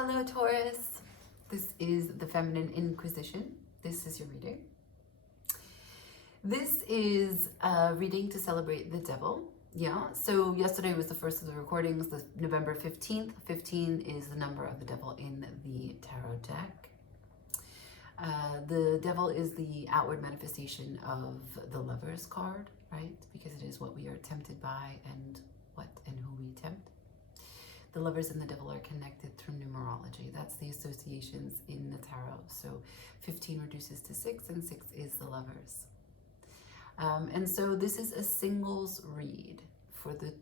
Hello Taurus, this is the Feminine Inquisition. This is your reading. This is a reading to celebrate the devil. Yeah, so yesterday was the first of the recordings, the November 15th. 15 is the number of the devil in the tarot deck. The devil is the outward manifestation of the Lover's card, right? Because it is what we are tempted by and what and who we tempt. The lovers and the devil are connected through numerology. That's the associations in the tarot. So 15 reduces to 6, and 6 is the lovers. And so this is a singles read for the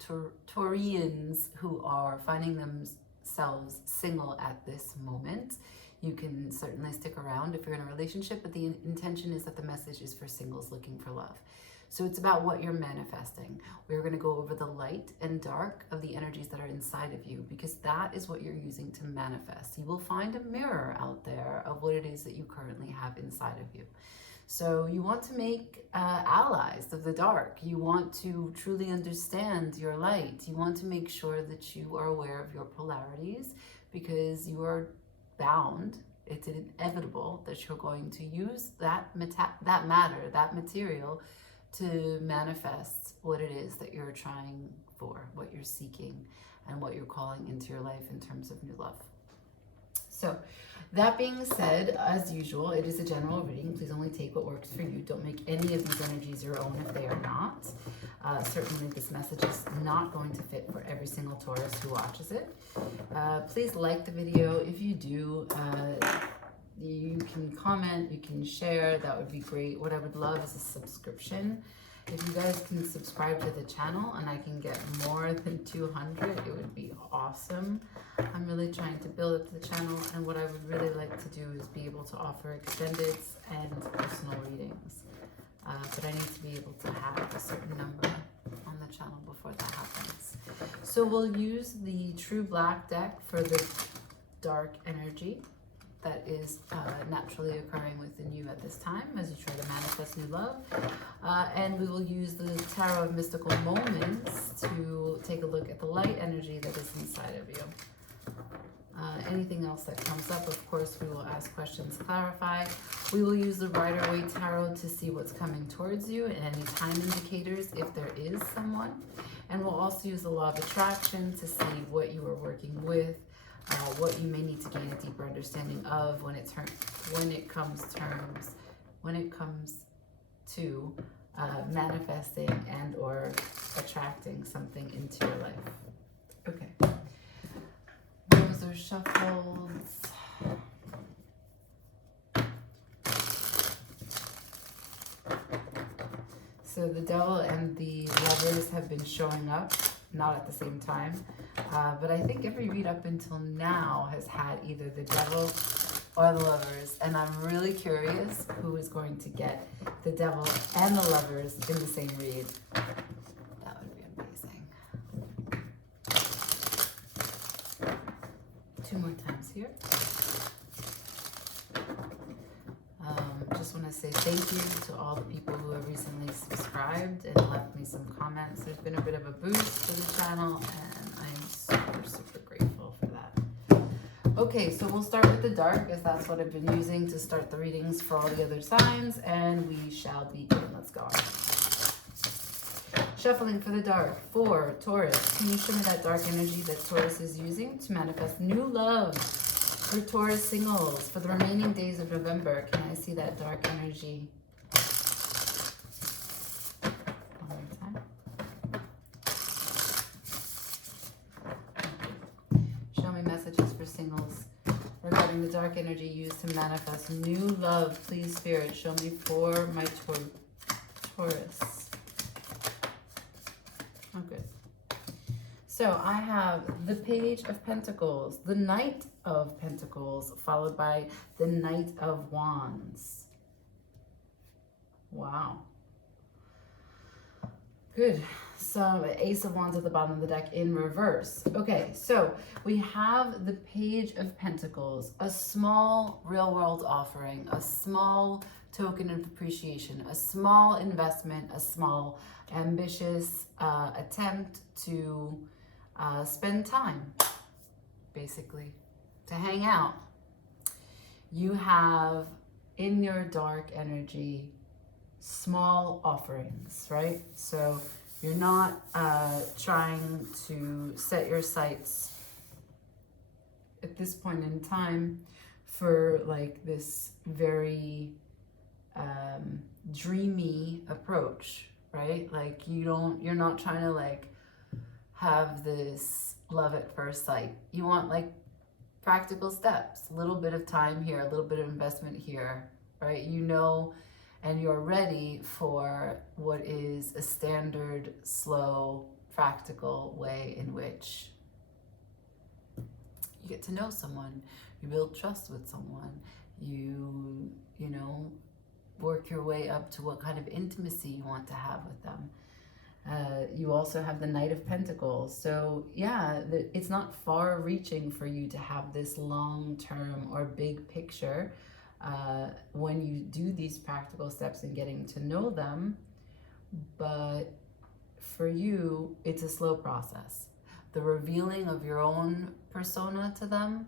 Taurians who are finding themselves single at this moment. You can certainly stick around if you're in a relationship, but the intention is that the message is for singles looking for love. So it's about what you're manifesting. We're going to go over the light and dark of the energies that are inside of you, because that is what you're using to manifest. You will find a mirror out there of what it is that you currently have inside of you. So you want to make allies of the dark. You want to truly understand your light. You want to make sure that you are aware of your polarities, because you are bound. It's inevitable that you're going to use that matter, that material, to manifest what it is that you're trying for, what you're seeking, and what you're calling into your life in terms of new love. So that being said, as usual, it is a general reading. Please only take what works for you. Don't make any of these energies your own if they are not. Certainly this message is not going to fit for every single Taurus who watches it. Please like the video. If you do, you can comment, you can share, that would be great. What I would love is a subscription. If you guys can subscribe to the channel and I can get more than 200, it would be awesome. I'm really trying to build up the channel, and what I would really like to do is be able to offer extended and personal readings. But I need to be able to have a certain number on the channel before that happens. So we'll use the True Black deck for the dark energy that is naturally occurring within you at this time as you try to manifest new love. And we will use the Tarot of Mystical Moments to take a look at the light energy that is inside of you. Anything else that comes up, of course, we will ask questions, clarify. We will use the Rider-Waite Tarot to see what's coming towards you and any time indicators if there is someone. And we'll also use the Law of Attraction to see what you are working with, what you may need to gain a deeper understanding of when it comes to manifesting and or attracting something into your life. Okay. Those are shuffled. So the devil and the lovers have been showing up, not at the same time. But I think every read up until now has had either the devil or the lovers. And I'm really curious who is going to get the devil and the lovers in the same read. That would be amazing. 2 more times here. Just want to say thank you to all the people who have recently subscribed and left me some comments. There's been a bit of a boost to the channel, and I'm super grateful for that. Okay, so we'll start with the dark, as that's what I've been using to start the readings for all the other signs, and we shall begin. Let's go on. Shuffling for the dark for Taurus. Can you show me that dark energy that Taurus is using to manifest new love for Taurus singles for the remaining days of November? Can I see that dark energy? One more time. Show me messages for singles regarding the dark energy used to manifest new love. Please, Spirit, show me for my Taurus. Oh, good. So I have the Page of Pentacles, the Knight of Pentacles, followed by the Knight of Wands. Wow. Good. So Ace of Wands at the bottom of the deck in reverse. Okay, so we have the Page of Pentacles, a small real-world offering, a small token of appreciation, a small investment, a small ambitious attempt to spend time, basically. to hang out. You have in your dark energy small offerings, right? So you're not trying to set your sights at this point in time for like this very dreamy approach, right? Like you're not trying to like have this love at first sight. You want like practical steps, a little bit of time here, a little bit of investment here, right? You know, and you're ready for what is a standard, slow, practical way in which you get to know someone, you build trust with someone, you know, work your way up to what kind of intimacy you want to have with them. You also have the Knight of Pentacles. So yeah, it's not far reaching for you to have this long-term or big picture when you do these practical steps in getting to know them. But for you, it's a slow process. The revealing of your own persona to them,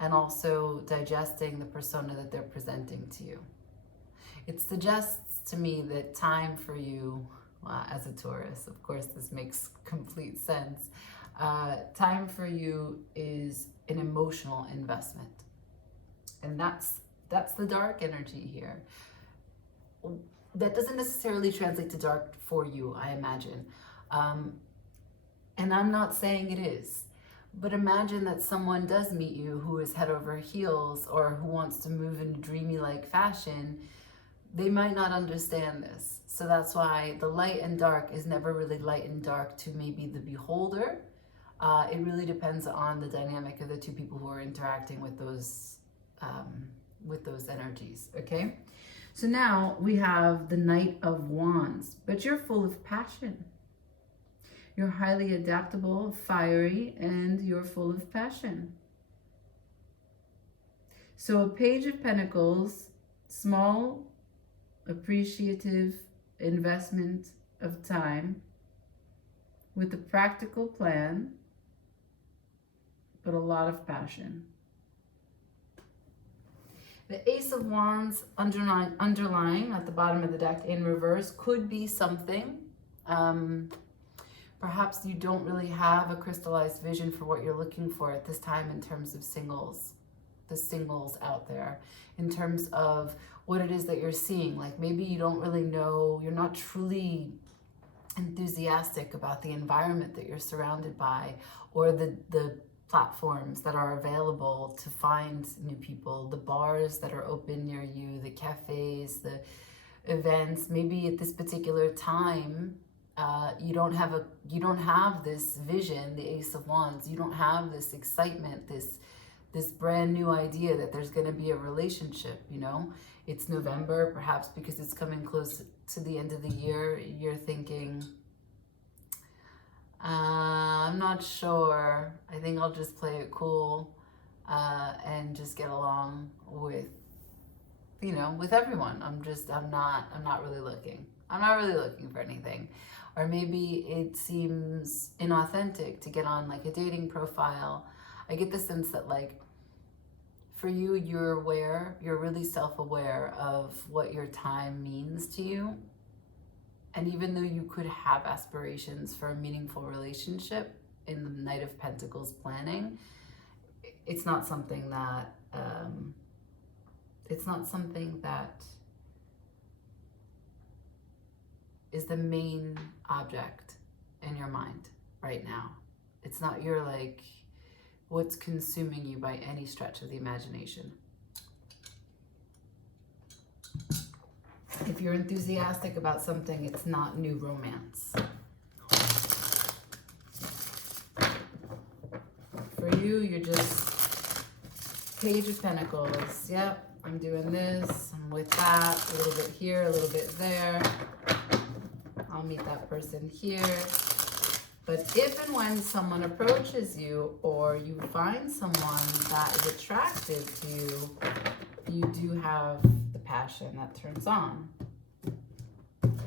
and also digesting the persona that they're presenting to you. It suggests to me that time for you, as a Taurus, of course this makes complete sense, time for you is an emotional investment. And that's the dark energy here. That doesn't necessarily translate to dark for you, I imagine. And I'm not saying it is. But imagine that someone does meet you who is head over heels or who wants to move in dreamy-like fashion. They might not understand this. So that's why the light and dark is never really light and dark to maybe the beholder. It really depends on the dynamic of the two people who are interacting with those energies, okay? So now we have the Knight of Wands, but you're full of passion. You're highly adaptable, fiery, and you're full of passion. So a Page of Pentacles, small, appreciative investment of time with a practical plan, but a lot of passion. The Ace of Wands underlying at the bottom of the deck in reverse could be something. Perhaps you don't really have a crystallized vision for what you're looking for at this time in terms of singles, the singles out there, in terms of what it is that you're seeing. Like maybe you don't really know, you're not truly enthusiastic about the environment that you're surrounded by, or the platforms that are available to find new people, the bars that are open near you, the cafes, the events. Maybe at this particular time, you don't have this vision, the Ace of Wands. You don't have this excitement, this brand new idea that there's going to be a relationship, you know. It's November, perhaps because it's coming close to the end of the year. You're thinking, I'm not sure. I think I'll just play it cool and just get along with, you know, with everyone. I'm not really looking. I'm not really looking for anything. Or maybe it seems inauthentic to get on like a dating profile. I get the sense that like for you, you're really self-aware of what your time means to you. And even though you could have aspirations for a meaningful relationship in the Knight of Pentacles planning, it's not something that is the main object in your mind right now. It's not your like what's consuming you by any stretch of the imagination. If you're enthusiastic about something, it's not new romance. For you, you're just Page of Pentacles. Yep, I'm doing this, I'm with that, a little bit here, a little bit there. I'll meet that person here. But if and when someone approaches you or you find someone that is attractive to you, you do have the passion that turns on.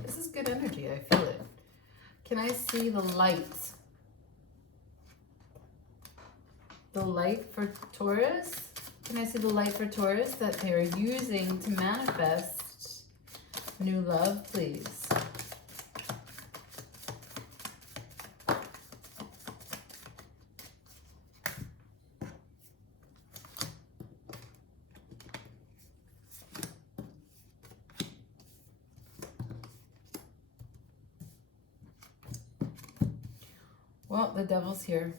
This is good energy, I feel it. Can I see the light? The light for Taurus. Can I see the light for Taurus that they're using to manifest new love, please? Well, the devil's here.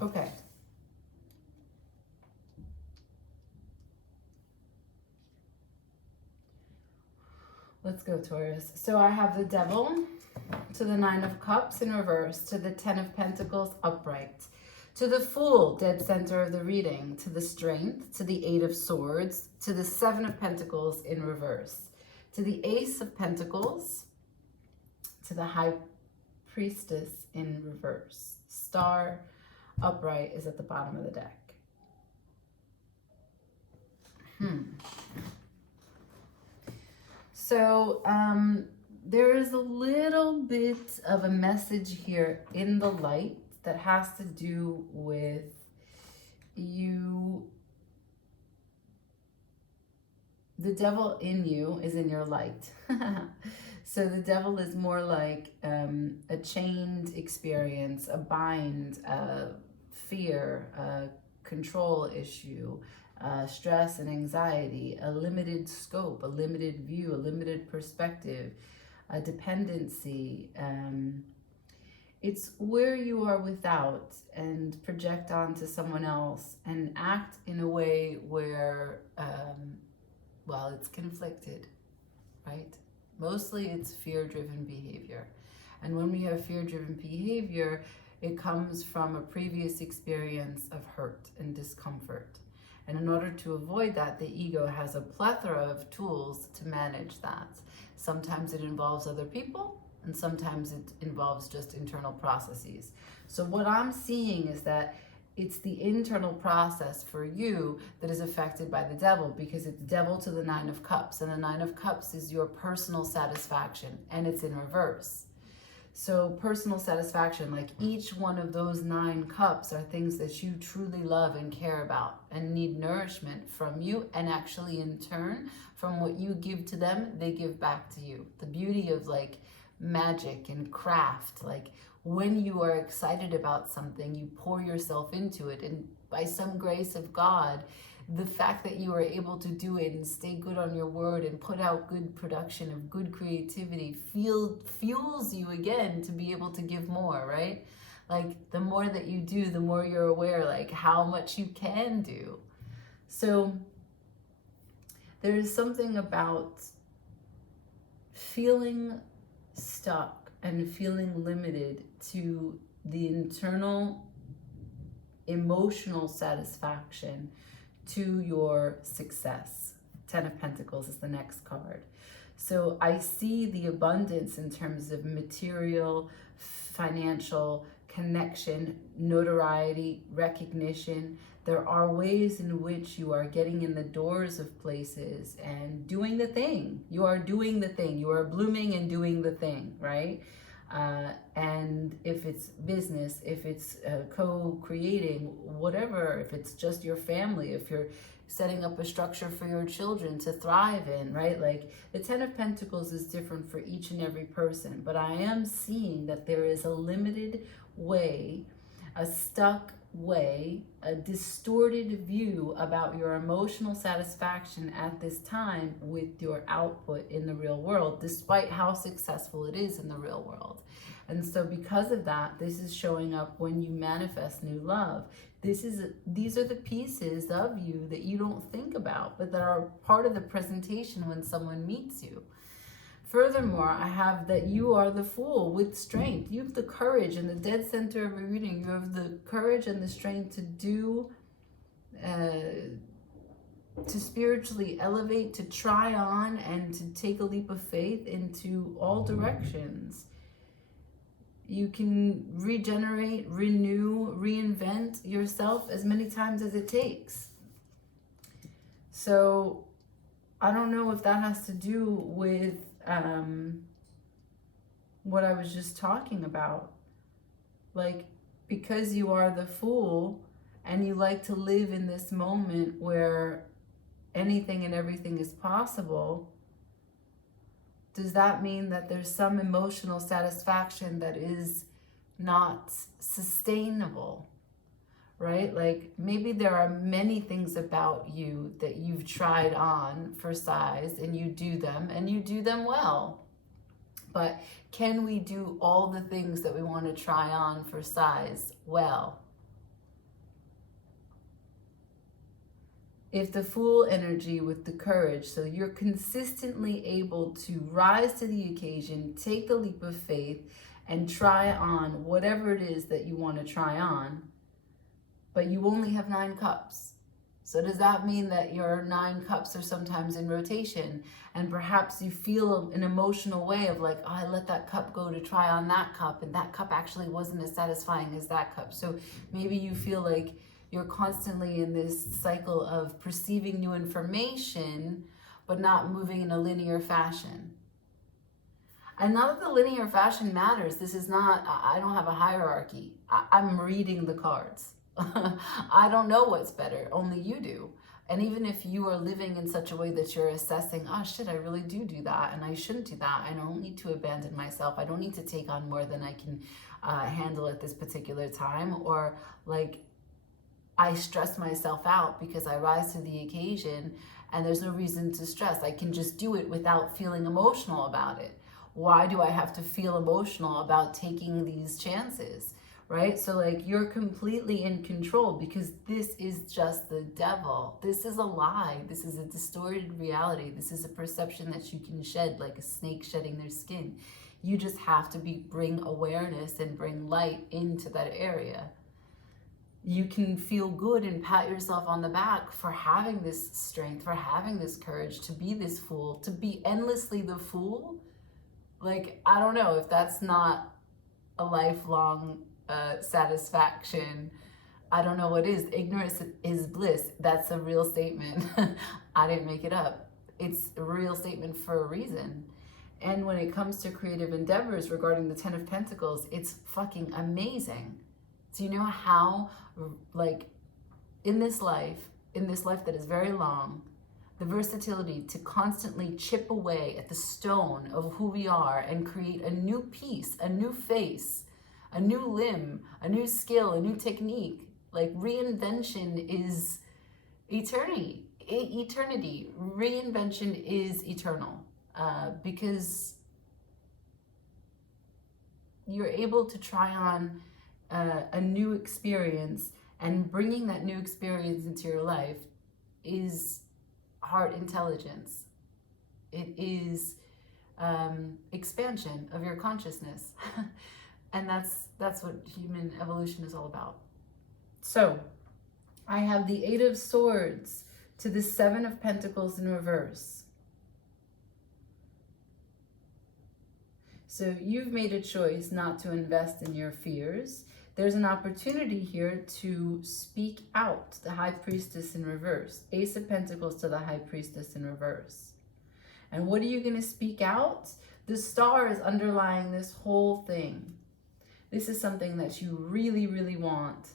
Okay. Let's go, Taurus. So I have the devil to the 9 of Cups in reverse, to the 10 of Pentacles upright, to the Fool, dead center of the reading, to the Strength, to the 8 of Swords, to the 7 of Pentacles in reverse, to the Ace of Pentacles, to the High Priestess in reverse. Star upright is at the bottom of the deck. So there is a little bit of a message here in the light that has to do with you. The devil in you is in your light. So the devil is more like a chained experience, a bind, a fear, a control issue, stress and anxiety, a limited scope, a limited view, a limited perspective, a dependency. It's where you are without and project onto someone else and act in a way where, well, it's conflicted, right? Mostly it's fear-driven behavior. And when we have fear-driven behavior, it comes from a previous experience of hurt and discomfort. And in order to avoid that, the ego has a plethora of tools to manage that. Sometimes it involves other people, and sometimes it involves just internal processes. So what I'm seeing is that it's the internal process for you that is affected by the devil, because it's devil to the 9 of Cups, and the 9 of Cups is your personal satisfaction, and it's in reverse. So personal satisfaction, like each one of those 9 cups are things that you truly love and care about and need nourishment from you, and actually in turn, from what you give to them, they give back to you. The beauty of like magic and craft, like when you are excited about something, you pour yourself into it, and by some grace of God, the fact that you are able to do it and stay good on your word and put out good production of good creativity fuels you again to be able to give more, right? Like the more that you do, the more you're aware like how much you can do. So there's something about feeling stuck and feeling limited to the internal emotional satisfaction to your success. 10 of Pentacles is the next card. So I see the abundance in terms of material, financial, connection, notoriety, recognition. There are ways in which you are getting in the doors of places and doing the thing. You are doing the thing. You are blooming and doing the thing, right? And if it's business, if it's co-creating, whatever, if it's just your family, if you're setting up a structure for your children to thrive in, right? Like the 10 of Pentacles is different for each and every person, but I am seeing that there is a limited way, a stuck way, a distorted view about your emotional satisfaction at this time with your output in the real world, despite how successful it is in the real world. And so because of that, this is showing up when you manifest new love. These are the pieces of you that you don't think about, but that are part of the presentation when someone meets you. Furthermore, I have that you are the Fool with strength. You have the courage in the dead center of a reading. You have the courage and the strength to do, to spiritually elevate, to try on, and to take a leap of faith into all directions. You can regenerate, renew, reinvent yourself as many times as it takes. So I don't know if that has to do with what I was just talking about. Like because you are the Fool and you like to live in this moment where anything and everything is possible, does that mean that there's some emotional satisfaction that is not sustainable, right? Like maybe there are many things about you that you've tried on for size and you do them well. But can we do all the things that we want to try on for size well? If the Fool energy with the courage, so you're consistently able to rise to the occasion, take the leap of faith, and try on whatever it is that you want to try on, but you only have 9 cups. So does that mean that your 9 cups are sometimes in rotation, and perhaps you feel an emotional way of like, oh, I let that cup go to try on that cup, and that cup actually wasn't as satisfying as that cup. So maybe you feel like you're constantly in this cycle of perceiving new information, but not moving in a linear fashion. And not that the linear fashion matters. This is not, I don't have a hierarchy. I'm reading the cards. I don't know what's better, only you do. And even if you are living in such a way that you're assessing, oh shit, I really do that, and I shouldn't do that. I don't need to abandon myself. I don't need to take on more than I can handle at this particular time. Or like, I stress myself out because I rise to the occasion and there's no reason to stress. I can just do it without feeling emotional about it. Why do I have to feel emotional about taking these chances, right? So like you're completely in control because this is just the devil. This is a lie. This is a distorted reality. This is a perception that you can shed like a snake shedding their skin. You just have to bring awareness and bring light into that area. You can feel good and pat yourself on the back for having this strength, for having this courage to be this Fool, to be endlessly the Fool. Like, I don't know if that's not a lifelong satisfaction. I don't know what is. Ignorance is bliss. That's a real statement. I didn't make it up. It's a real statement for a reason. And when it comes to creative endeavors regarding the 10 of Pentacles, it's fucking amazing. Do you know how, like, in this life that is very long, the versatility to constantly chip away at the stone of who we are and create a new piece, a new face, a new limb, a new skill, a new technique. Like reinvention is eternity. Reinvention is eternal because you're able to try on a new experience, and bringing that new experience into your life is heart intelligence. It is expansion of your consciousness. And that's what human evolution is all about. So I have the 8 of Swords to the 7 of Pentacles in reverse. So you've made a choice not to invest in your fears. There's an opportunity here to speak out. The High Priestess in reverse. Ace of Pentacles to the High Priestess in reverse. And what are you going to speak out? The Star is underlying this whole thing. This is something that you really, really want.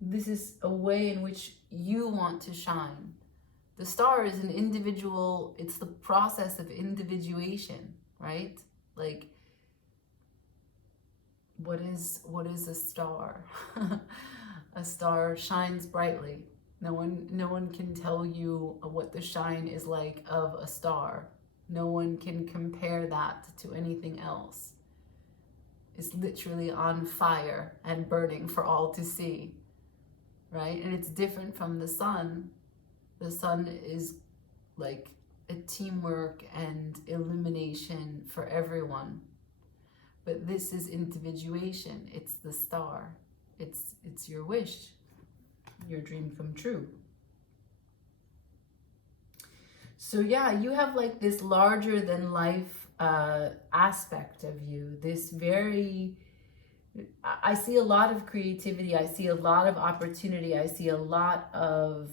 This is a way in which you want to shine. The Star is an individual, it's the process of individuation, right? Like, what is a star? A star shines brightly. No one can tell you what the shine is like of a star. No one can compare that to anything else. It's literally on fire and burning for all to see, right? And it's different from the sun. The sun is like a teamwork and illumination for everyone. But this is individuation. It's the star. It's your wish, your dream come true. So yeah, you have like this larger than life aspect of you. This very, I see a lot of creativity. I see a lot of opportunity. I see a lot of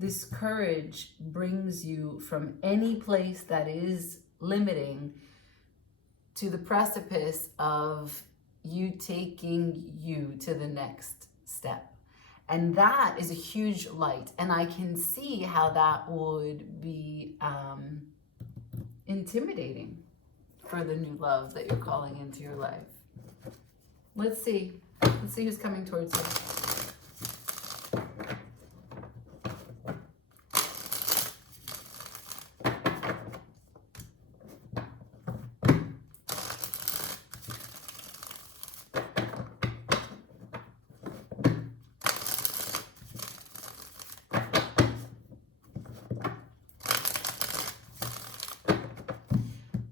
this courage brings you from any place that is limiting to the precipice of you taking you to the next step. And that is a huge light. And I can see how that would be intimidating for the new love that you're calling into your life. Let's see. Let's see who's coming towards you.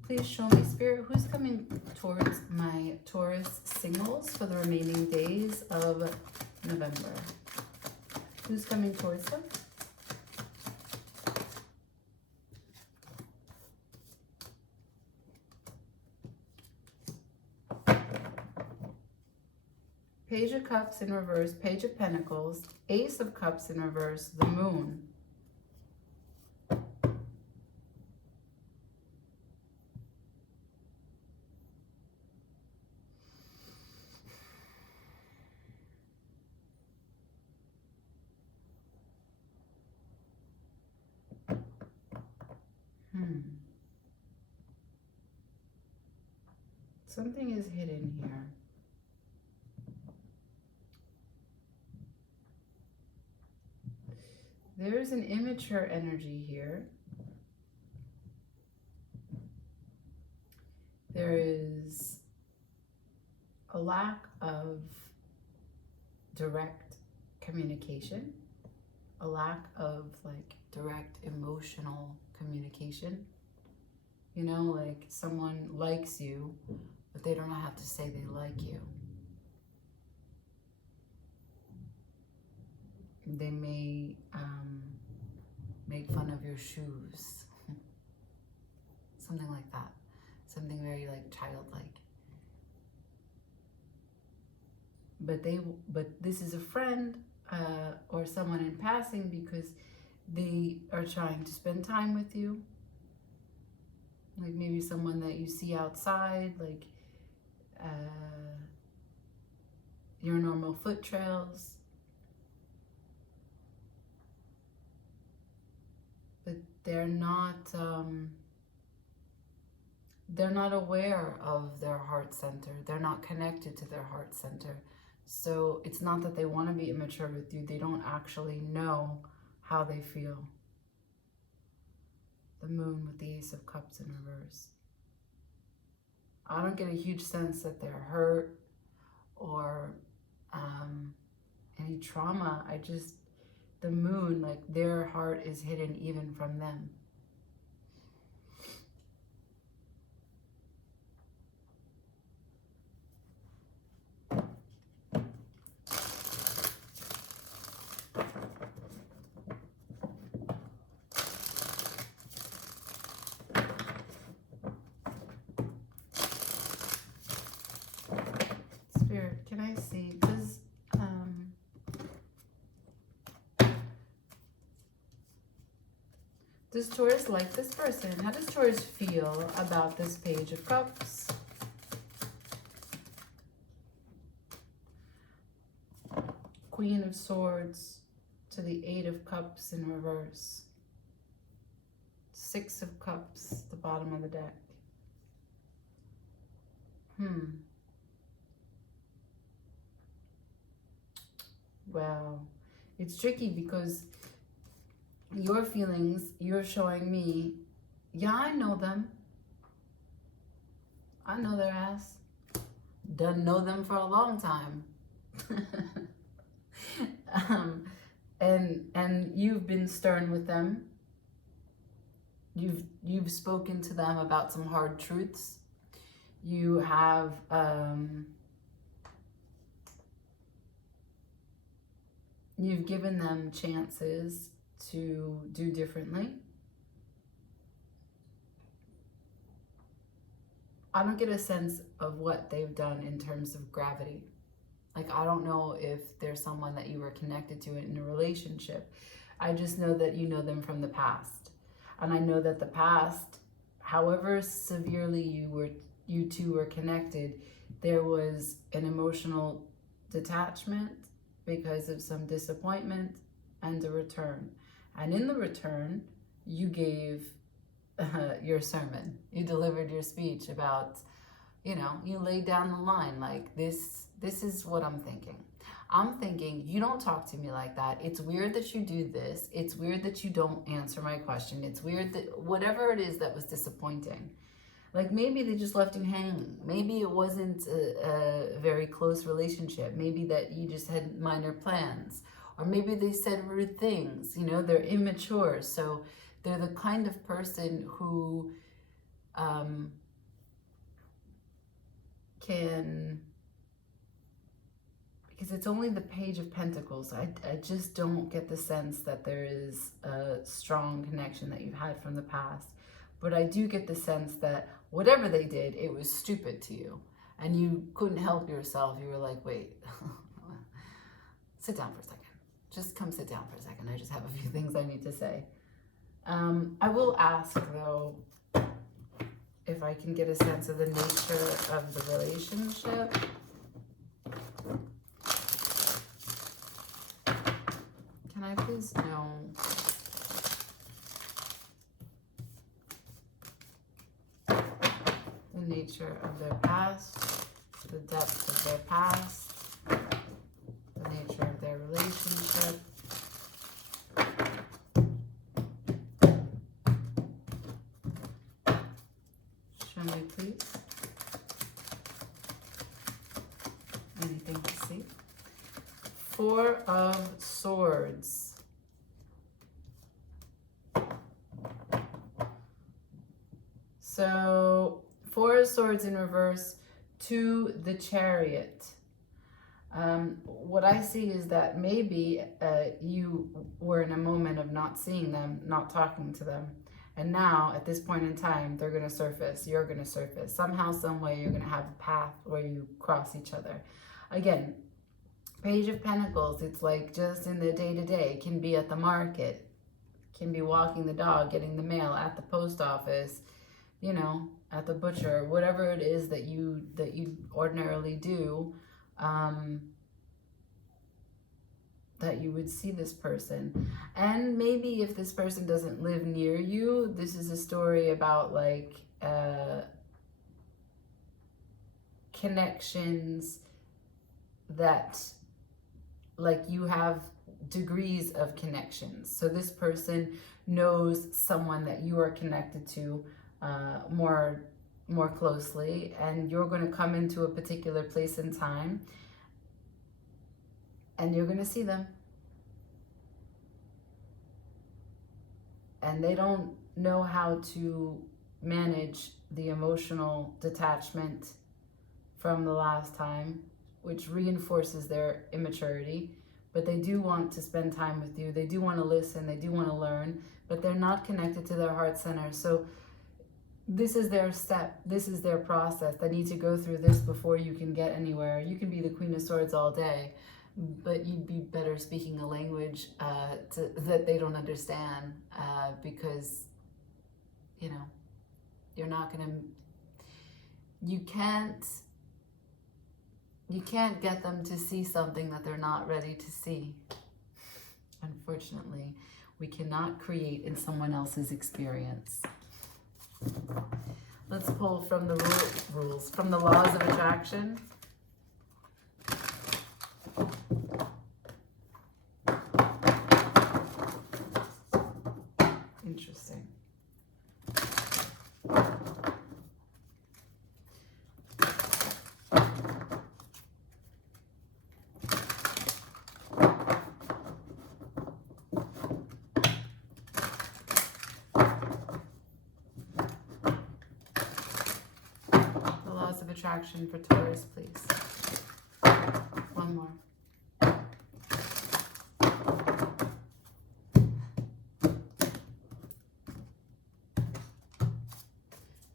Please show me, Spirit, who's coming towards my Taurus singles for the remaining days of November. Who's coming towards them? Page of Cups in reverse, Page of Pentacles, Ace of Cups in reverse, the Moon. Something is hidden here. There's an immature energy here. There is a lack of direct communication, a lack of like direct emotional communication. You know, like someone likes you, but they don't know how to say they like you. They may make fun of your shoes. Something like that. Something very like childlike. But this is a friend or someone in passing because they are trying to spend time with you. Like maybe someone that you see outside, like your normal foot trails. But they're not aware of their heart center. They're not connected to their heart center. So it's not that they want to be immature with you. They don't actually know how they feel. The Moon with the Ace of Cups in reverse. I don't get a huge sense that they're hurt or any trauma. The Moon, like their heart is hidden even from them. Spirit, can I see? Does Taurus like this person? How does Taurus feel about this Page of Cups? Queen of Swords to the Eight of Cups in reverse. Six of Cups, the bottom of the deck. Well, it's tricky because your feelings, you're showing me, yeah, I know them. I know their ass. Done know them for a long time. And you've been stern with them. You've spoken to them about some hard truths. You have you've given them chances to do differently. I don't get a sense of what they've done in terms of gravity. Like, I don't know if there's someone that you were connected to in a relationship. I just know that you know them from the past. And I know that the past, however severely you two were connected, there was an emotional detachment because of some disappointment and a return. And in the return, you gave your sermon. You delivered your speech about, you know, you laid down the line like, this is what I'm thinking. I'm thinking, you don't talk to me like that. It's weird that you do this. It's weird that you don't answer my question. It's weird that whatever it is that was disappointing. Like maybe they just left you hanging. Maybe it wasn't a very close relationship. Maybe that you just had minor plans. Or maybe they said rude things. You know, they're immature. So they're the kind of person who can... Because it's only the Page of Pentacles. I just don't get the sense that there is a strong connection that you've had from the past. But I do get the sense that whatever they did, it was stupid to you. And you couldn't help yourself. You were like, wait, sit down for a second. Just come sit down for a second. I just have a few things I need to say. I will ask, though, if I can get a sense of the nature of the relationship. Can I please know the nature of their past, the depth of their past, the nature of their relationship? Show me, please. Anything to see? Four of Swords. So, Four of Swords in reverse to the Chariot. What I see is that maybe you were in a moment of not seeing them, not talking to them. And now, at this point in time, they're going to surface. You're going to surface. Somehow, some way, you're going to have a path where you cross each other. Again, Page of Pentacles, it's like just in the day-to-day, can be at the market, can be walking the dog, getting the mail, at the post office, you know, at the butcher, whatever it is that you ordinarily do, that you would see this person. And maybe if this person doesn't live near you, this is a story about like connections that, like, you have degrees of connections. So this person knows someone that you are connected to more closely, and you're going to come into a particular place and time, and you're going to see them. And they don't know how to manage the emotional detachment from the last time, which reinforces their immaturity. But they do want to spend time with you. They do want to listen. They do want to learn. But they're not connected to their heart center. So this is their step. This is their process. They need to go through this before you can get anywhere. You can be the Queen of Swords all day, but you'd be better speaking a language that they don't understand, because, you know, you're not going to... You can't get them to see something that they're not ready to see. Unfortunately, we cannot create in someone else's experience. Let's pull from the rules, from the laws of attraction. Interesting. Of attraction for Taurus, please. One more.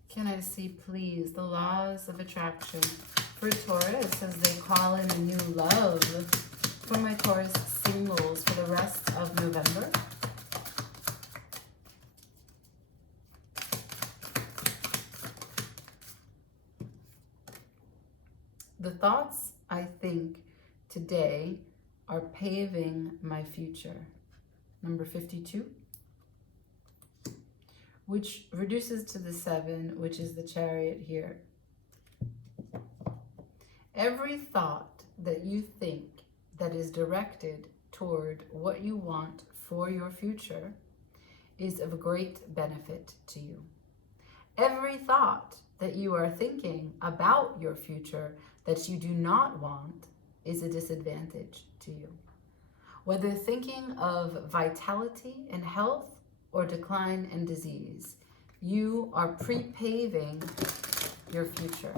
Can I see, please, the laws of attraction for Taurus as they call in a new love for my Taurus singles for the rest of November? The thoughts I think today are paving my future. Number 52, which reduces to the 7, which is the Chariot here. Every thought that you think that is directed toward what you want for your future is of great benefit to you. Every thought that you are thinking about your future that you do not want is a disadvantage to you. Whether thinking of vitality and health or decline and disease, you are pre-paving your future.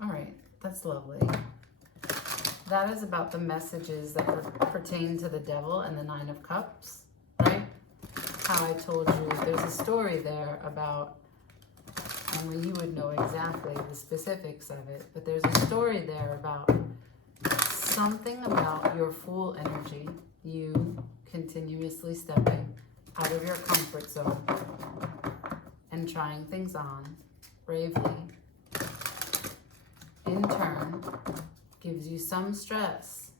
All right, that's lovely. That is about the messages that pertain to the devil and the 9 of Cups, right? How I told you there's a story there about, only you would know exactly the specifics of it, but there's a story there about something about your Fool energy, you continuously stepping out of your comfort zone and trying things on bravely, in turn, gives you some stress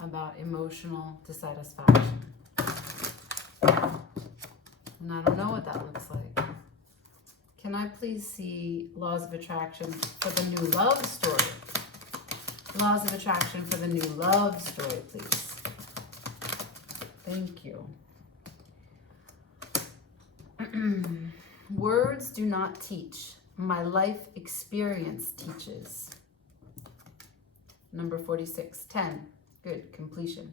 about emotional dissatisfaction. And I don't know what that looks like. Can I please see laws of attraction for the new love story? Laws of attraction for the new love story, please. Thank you. Words do not teach. My life experience teaches. Number 46, 10. Good, completion.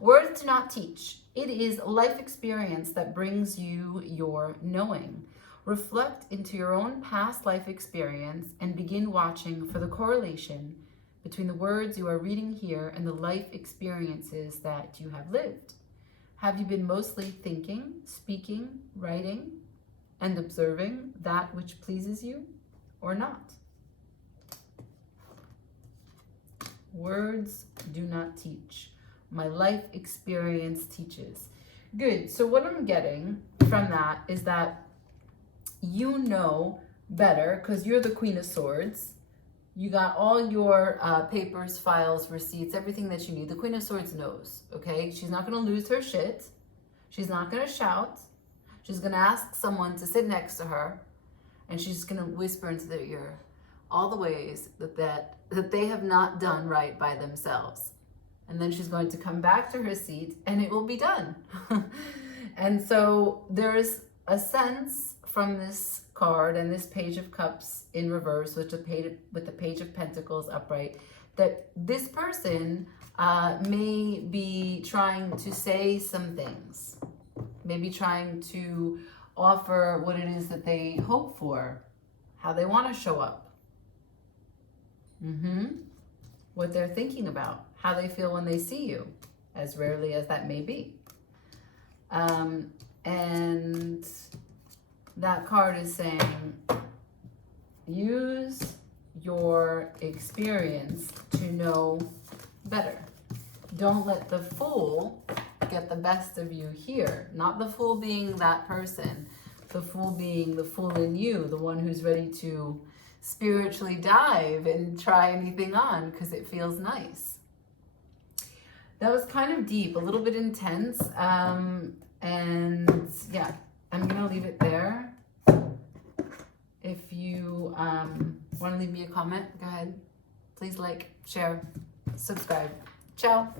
Words do not teach. It is life experience that brings you your knowing. Reflect into your own past life experience and begin watching for the correlation between the words you are reading here and the life experiences that you have lived. Have you been mostly thinking, speaking, writing, and observing that which pleases you or not? Words do not teach. My life experience teaches. Good. So what I'm getting from that is that you know better because you're the Queen of Swords. You got all your papers, files, receipts, everything that you need. The Queen of Swords knows, okay? She's not going to lose her shit. She's not going to shout. She's going to ask someone to sit next to her, and she's going to whisper into their ear all the ways that they have not done right by themselves. And then she's going to come back to her seat, and it will be done. And so there's a sense from this card and this Page of Cups in reverse with the Page of Pentacles upright, that this person may be trying to say some things, maybe trying to offer what it is that they hope for, how they want to show up, what they're thinking about, how they feel when they see you, as rarely as that may be. And that card is saying, use your experience to know better. Don't let the Fool get the best of you here. Not the Fool being that person. The Fool being the Fool in you, the one who's ready to spiritually dive and try anything on because it feels nice. That was kind of deep, a little bit intense. And yeah, I'm going to leave it there. If you want to leave me a comment, go ahead. Please like, share, subscribe. Ciao.